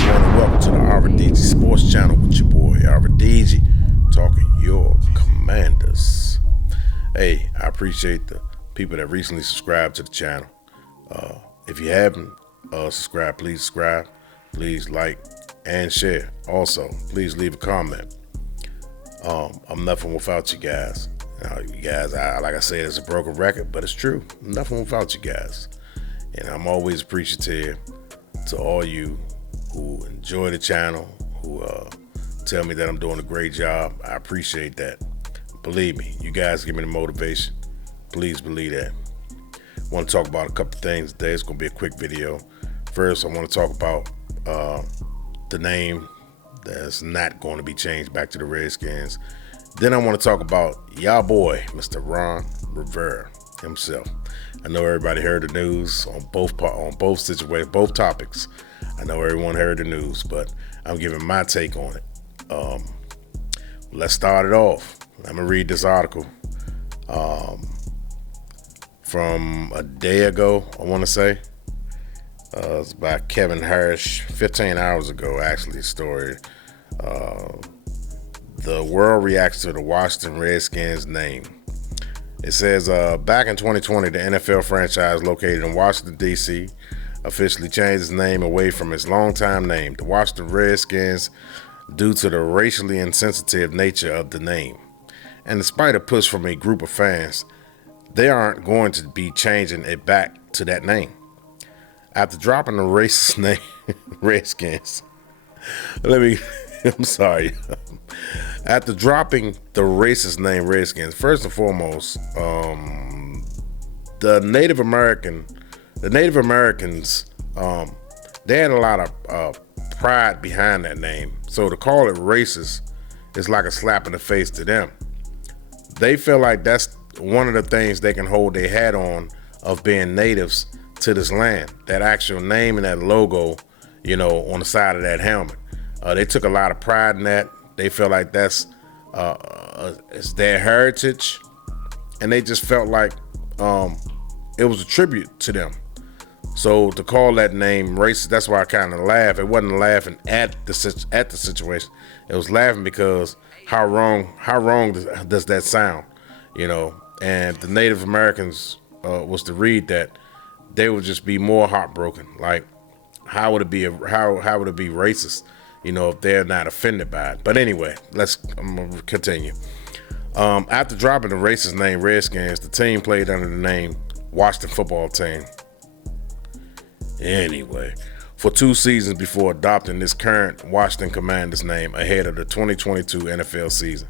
everyone, and welcome to the RDG Sports Channel with your boy RDG, talking your Commanders. Hey, I appreciate the people that recently subscribed to the channel. If you haven't subscribed, please subscribe. Please like and share. Also, please leave a comment. I'm nothing without you guys. You guys, like I said, it's a broken record, but it's true. I'm nothing without you guys. And I'm always appreciative to all you who enjoy the channel, who tell me that I'm doing a great job. I appreciate that. Believe me, you guys give me the motivation. Please believe that. I want to talk about a couple things today. It's going to be a quick video. First, I want to talk about the name that's not going to be changed back to the Redskins. Then I want to talk about y'all boy, Mr. Ron Rivera himself. I know everybody heard the news on both situations, both topics. I know everyone heard the news, but I'm giving my take on it. Let's start it off. I'm gonna read this article from a day ago, I want to say. It's by Kevin Harris, 15 hours ago, actually, a story. The world reacts to the Washington Redskins name. It says, back in 2020, the NFL franchise located in Washington, D.C., officially changed its name away from its longtime name, the Washington Redskins, due to the racially insensitive nature of the name. And despite a push from a group of fans, they aren't going to be changing it back to that name. After dropping the racist name, Redskins, I'm sorry. After dropping the racist name Redskins, first and foremost, the Native Americans, they had a lot of pride behind that name. So to call it racist is like a slap in the face to them. They feel like that's one of the things they can hold their hat on of being natives to this land. That actual name and that logo, on the side of that helmet. They took a lot of pride in that. They feel like that's it's their heritage, and they just felt like it was a tribute to them. So to call that name racist, that's why I kind of laugh. It wasn't laughing at the situation. It was laughing because how wrong does that sound, And the Native Americans was to read that, they would just be more heartbroken. Like, how would it be how would it be racist, if they're not offended by it? But anyway, I'm gonna continue. After dropping the racist name Redskins, the team played under the name Washington Football Team. Anyway, for 2 seasons before adopting this current Washington Commanders name ahead of the 2022 NFL season.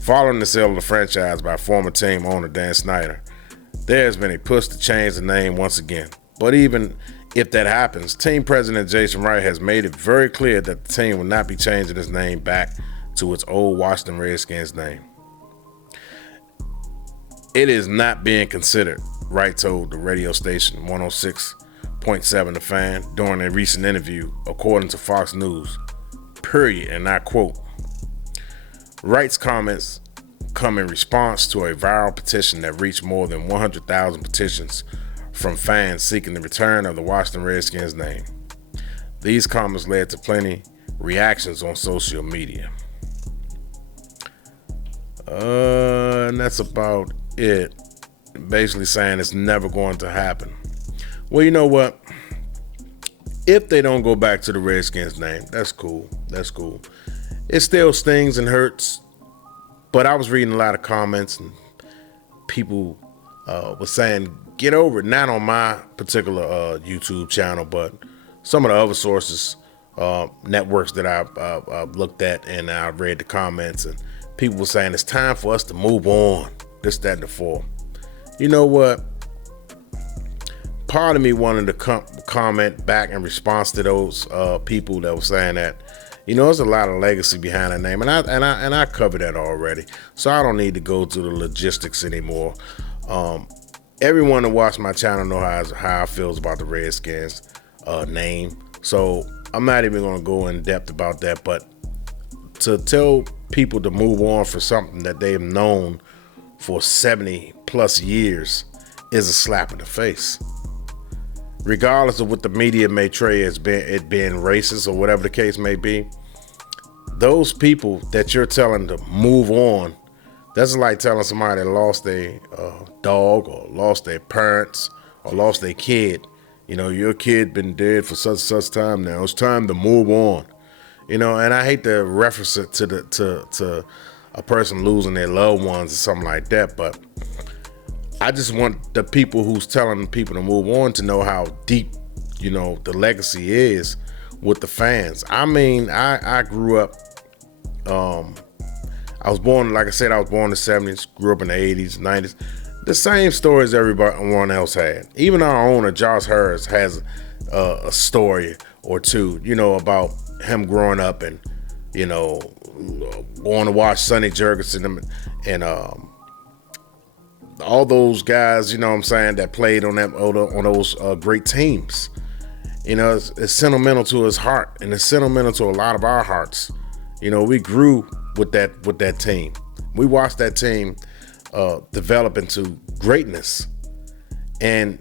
Following the sale of the franchise by former team owner Dan Snyder, there has been a push to change the name once again. But even if that happens, team president Jason Wright has made it very clear that the team will not be changing its name back to its old Washington Redskins name. It is not being considered, Wright told the radio station 106.7 The Fan during a recent interview, according to Fox News, period, and I quote. Wright's comments come in response to a viral petition that reached more than 100,000 petitions from fans seeking the return of the Washington Redskins name. These comments led to plenty reactions on social media. And that's about it. Basically saying it's never going to happen. Well, you know what? If they don't go back to the Redskins name, that's cool. That's cool. It still stings and hurts. But I was reading a lot of comments and people were saying, get over it. Not on my particular YouTube channel, but some of the other sources, networks that I've looked at, and I read the comments, and people were saying it's time for us to move on. This, that, and the fourth. You know what? Part of me wanted to comment back in response to those people that were saying that, there's a lot of legacy behind that name, and I covered that already, so I don't need to go through the logistics anymore. Everyone that watched my channel know how I feels about the Redskins name, so I'm not even going to go in depth about that. But to tell people to move on for something that they've known for 70 plus years is a slap in the face. regardless of what the media may portray as being racist or whatever the case may be, those people that you're telling to move on, that's like telling somebody that lost their dog or lost their parents or lost their kid. You know, your kid been dead for such time now. It's time to move on. You know, and I hate to reference it to a person losing their loved ones or something like that, but I just want the people who's telling people to move on to know how deep, you know, the legacy is with the fans. I mean, I grew up, I was born, like I said, I was born in the 70s, grew up in the 80s, 90s. The same stories everyone else had. Even our owner, Josh Harris, has a story or two, you know, about him growing up and, you know, going to watch Sonny Jurgensen and all those guys, you know what I'm saying, that played on those great teams. You know, it's sentimental to his heart, and it's sentimental to a lot of our hearts. You know, we grew with that team. We watched that team develop into greatness, and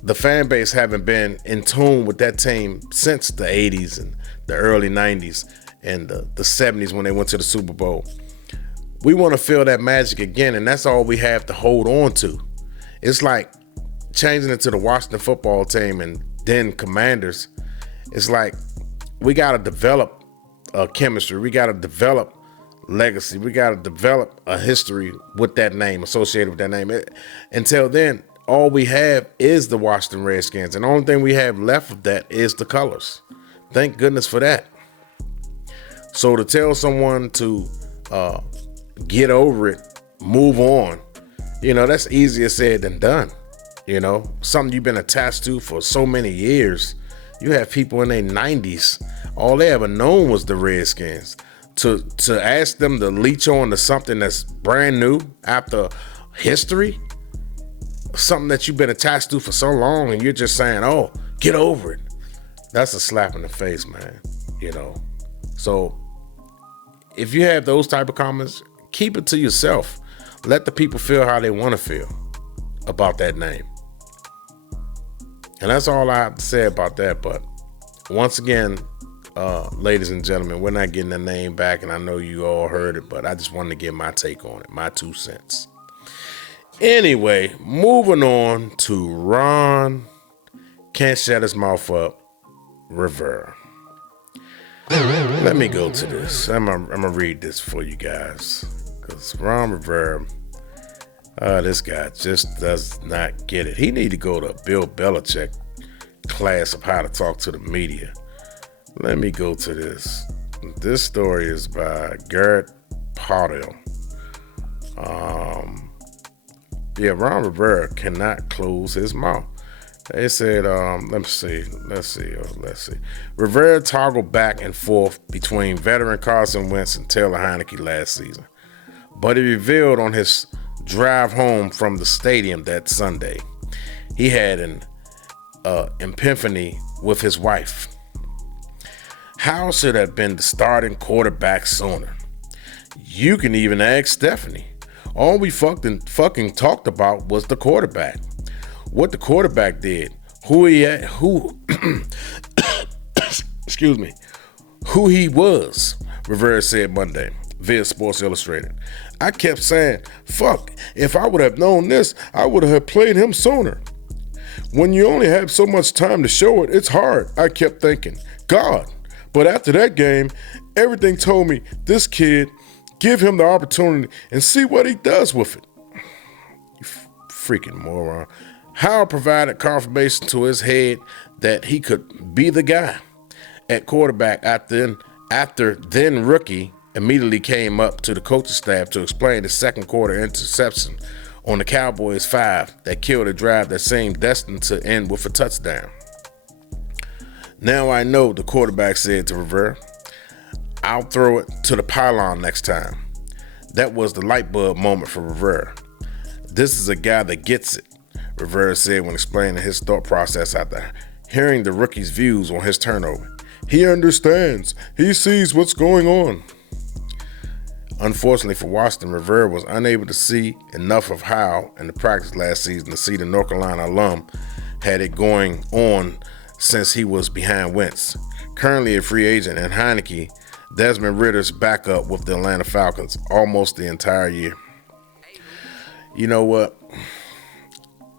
the fan base haven't been in tune with that team since the 80s and the early 90s and the 70s when they went to the Super Bowl. We want to feel that magic again, and that's all we have to hold on to. It's like changing it to the Washington football team and then Commanders. It's like we got to develop chemistry. We got to develop legacy. We got to develop a history with that name, associated with that name. Until then, all we have is the Washington Redskins, and the only thing we have left of that is the colors. Thank goodness for that. So to tell someone to get over it, move on, you know, that's easier said than done. You know, something you've been attached to for so many years. You have people in their 90s, all they ever known was the Redskins. To ask them to leech on to something that's brand new after history, something that you've been attached to for so long, and you're just saying, oh, get over it. That's a slap in the face, man, you know. So if you have those type of comments, keep it to yourself. Let the people feel how they want to feel about that name. And that's all I have to say about that. But once again, ladies and gentlemen, we're not getting the name back, and I know you all heard it, but I just wanted to get my take on it, my 2 cents. Anyway, moving on to Ron Can't Shut His Mouth Up, Rivera. Let me go to this. I'm gonna read this for you guys, because Ron Rivera, this guy just does not get it. He need to go to a Bill Belichick class of how to talk to the media. Let me go to this. This story is by Garrett Pottle. Ron Rivera cannot close his mouth. They said, let's see. Rivera toggled back and forth between veteran Carson Wentz and Taylor Heineke last season, but he revealed on his drive home from the stadium that Sunday he had an epiphany with his wife. Howell should have been the starting quarterback sooner. You can even ask Stephanie. All we fucking talked about was the quarterback. What the quarterback did, who he was, Rivera said Monday via Sports Illustrated. I kept saying, fuck, if I would have known this, I would have played him sooner. When you only have so much time to show it, it's hard, I kept thinking. God. But after that game, everything told me, this kid, give him the opportunity and see what he does with it. You freaking moron. Howell provided confirmation to his head that he could be the guy at quarterback after then rookie immediately came up to the coaching staff to explain the second quarter interception on the Cowboys 5 that killed a drive that seemed destined to end with a touchdown. Now I know, the quarterback said to Rivera, I'll throw it to the pylon next time. That was the light bulb moment for Rivera. This is a guy that gets it, Rivera said when explaining his thought process after hearing the rookie's views on his turnover. He understands. He sees what's going on. Unfortunately for Washington, Rivera was unable to see enough of Howell in the practice last season to see the North Carolina alum had it going on since he was behind Wentz. Currently a free agent, and Heineke, Desmond Ritter's backup with the Atlanta Falcons almost the entire year. You know what?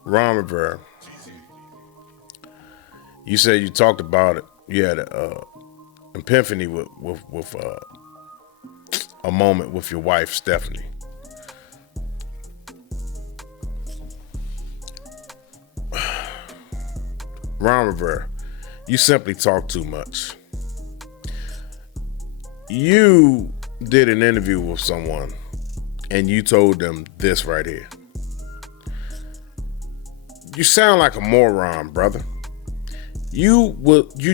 Ron Rivera, you said you talked about it. You had an epiphany with a moment with your wife, Stephanie. Ron Rivera, you simply talk too much. You did an interview with someone and you told them this right here. You sound like a moron, brother. You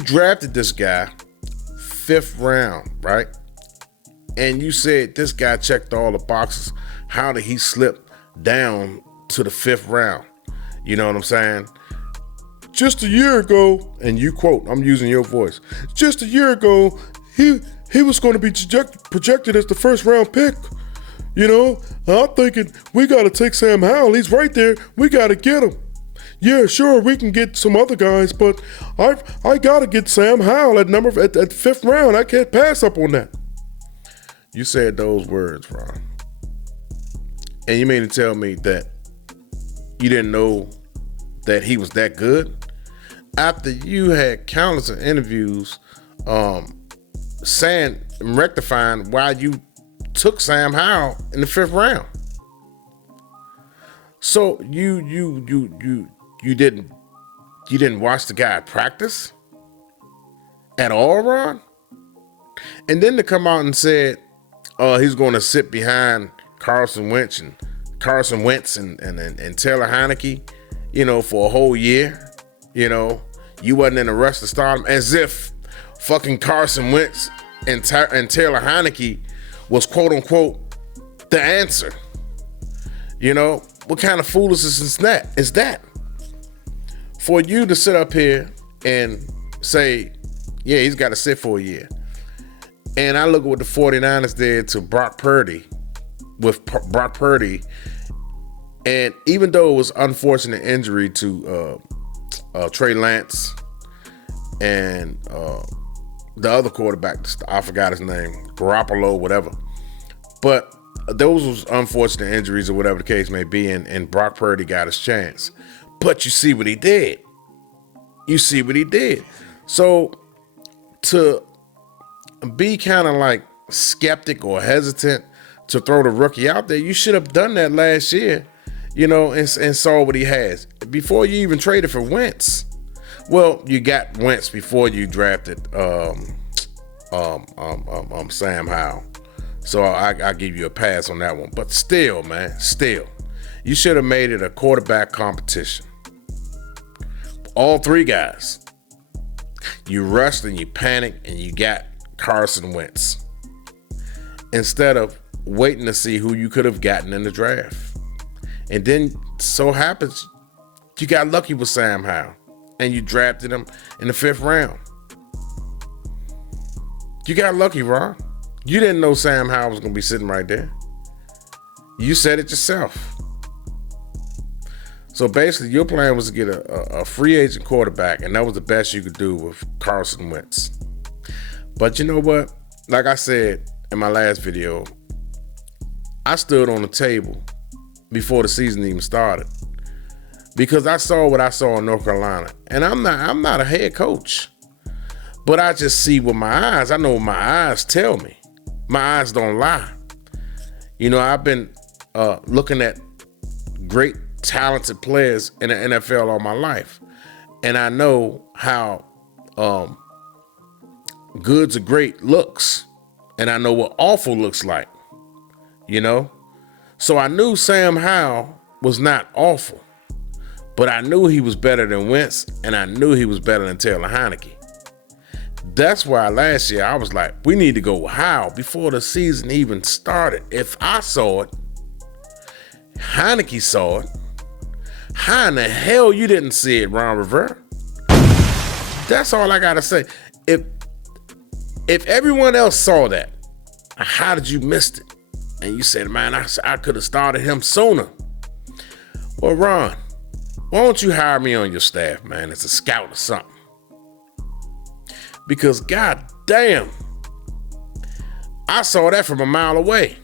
drafted this guy 5th round, right? And you said this guy checked all the boxes. How did he slip down to the 5th round? You know what I'm saying? Just a year ago, and you quote, I'm using your voice. Just a year ago, he was going to be projected as the 1st round pick. You know, I'm thinking we got to take Sam Howell. He's right there. We got to get him. Yeah, sure, we can get some other guys, but I got to get Sam Howell at 5th round. I can't pass up on that. You said those words, Ron. And you mean to tell me that you didn't know that he was that good? After you had countless of interviews saying and rectifying why you took Sam Howell in the 5th round. So you didn't watch the guy practice at all, Ron? And then to come out and said he's going to sit behind Carson Wentz and Taylor Heineke, you know, for a whole year. You know, you wasn't in a rush to start him, as if fucking Carson Wentz and Taylor Heineke was quote unquote the answer. You know, what kind of foolishness is that? For you to sit up here and say, yeah, he's got to sit for a year. And I look at what the 49ers did to Brock Purdy, and even though it was unfortunate injury to Trey Lance and the other quarterback, I forgot his name, Garoppolo, whatever. But those was unfortunate injuries or whatever the case may be, and Brock Purdy got his chance. But you see what he did. So to be kind of like skeptic or hesitant to throw the rookie out there, you should have done that last year, you know, and saw what he has before you even traded for Wentz. Well, you got Wentz before you drafted Sam Howell. So I give you a pass on that one. But still, man, you should have made it a quarterback competition. All 3 guys. You rushed and you panicked and you got Carson Wentz instead of waiting to see who you could have gotten in the draft. And then so happens you got lucky with Sam Howell and you drafted him in the 5th round. You got lucky, Ron. You didn't know Sam Howell was going to be sitting right there. You said it yourself. So basically, your plan was to get a free agent quarterback, and that was the best you could do with Carson Wentz. But you know what? Like I said in my last video, I stood on the table before the season even started because I saw what I saw in North Carolina. And I'm not a head coach, but I just see with my eyes. I know what my eyes tell me. My eyes don't lie. You know, I've been looking at great talented players in the NFL all my life. And I know how good to great looks. And I know what awful looks like, you know? So I knew Sam Howell was not awful, but I knew he was better than Wentz, and I knew he was better than Taylor Heineke. That's why last year I was like, we need to go Howell before the season even started. If I saw it, Heineke saw it. How in the hell you didn't see it, Ron Rivera? That's all I gotta say. If everyone else saw that, how did you miss it? And you said, man, I could have started him sooner. Well, Ron, why don't you hire me on your staff, man, as a scout or something? Because god damn, I saw that from a mile away.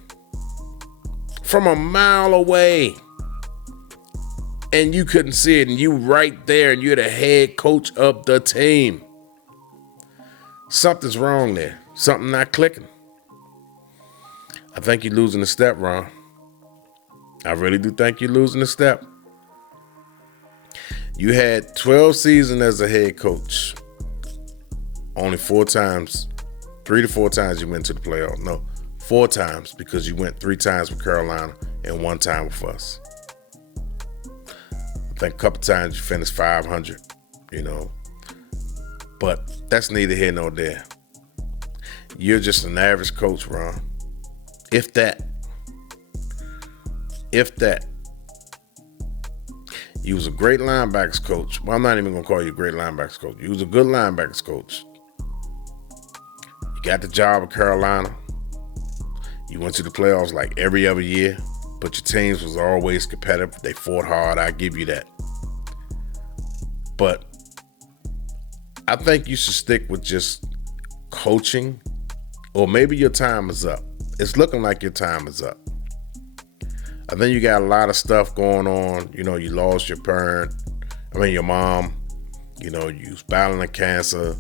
From a mile away. And you couldn't see it, and you right there, and you're the head coach of the team. Something's wrong there. Something not clicking. I think you're losing a step, Ron. I really do think you're losing a step. You had 12 seasons as a head coach. Only 4 times, 3 to 4 times you went to the playoffs. No, 4 times, because you went 3 times with Carolina and 1 time with us. I think a couple times you finished 500, But that's neither here nor there. You're just an average coach, Ron. If that. You was a great linebackers coach. Well, I'm not even going to call you a great linebackers coach. You was a good linebackers coach. You got the job at Carolina. You went to the playoffs like every other year, but your teams was always competitive. They fought hard. I give you that. But I think you should stick with just coaching, or maybe your time is up. It's looking like your time is up. I think you got a lot of stuff going on. You lost your your mom. You was battling cancer.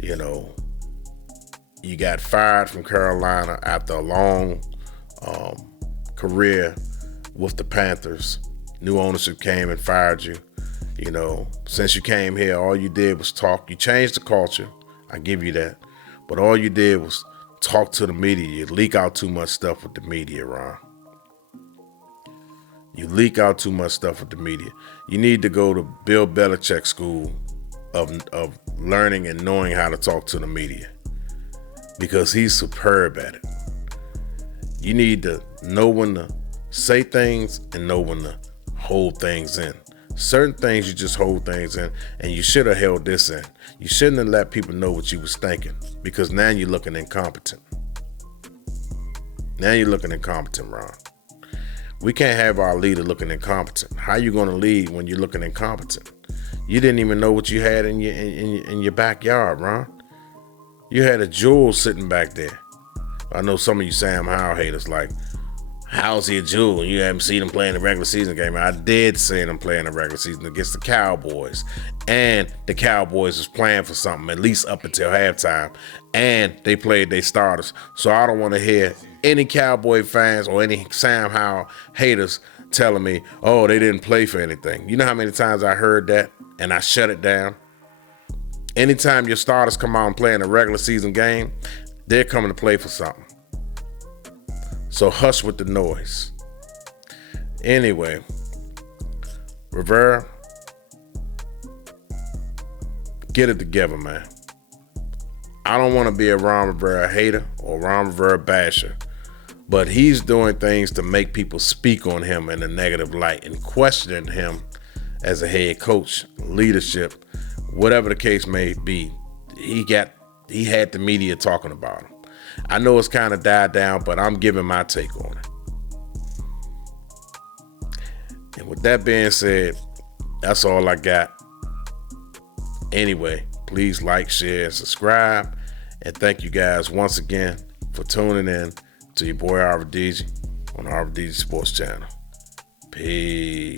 You got fired from Carolina after a long career with the Panthers. New ownership came and fired you. Since you came here, all you did was talk. You changed the culture. I give you that. But all you did was talk to the media. You leak out too much stuff with the media, Ron. You leak out too much stuff with the media. You need to go to Bill Belichick school of learning and knowing how to talk to the media, because he's superb at it. You need to know when to say things and know when to hold things in. Certain things you just hold things in, and you should have held this in. You shouldn't have let people know what you was thinking, because now you're looking incompetent. Now you're looking incompetent, Ron. We can't have our leader looking incompetent. How you going to lead when you're looking incompetent? You didn't even know what you had in your backyard, Ron. You had a jewel sitting back there. I know some of you Sam Howell haters like, how's he a jewel? You haven't seen him play in the regular season game. I did see him play in the regular season against the Cowboys. And the Cowboys was playing for something, at least up until halftime. And they played their starters. So I don't want to hear any Cowboy fans or any Sam Howell haters telling me, oh, they didn't play for anything. You know how many times I heard that and I shut it down? Anytime your starters come out and play in a regular season game, they're coming to play for something. So hush with the noise. Anyway, Rivera, get it together, man. I don't want to be a Ron Rivera hater or Ron Rivera basher, but he's doing things to make people speak on him in a negative light and questioning him as a head coach, leadership, whatever the case may be. He had the media talking about him. I know it's kind of died down, but I'm giving my take on it. And with that being said, that's all I got. Anyway, please like, share, and subscribe. And thank you guys once again for tuning in to your boy RVDG on the RVDG Sports Channel. Peace.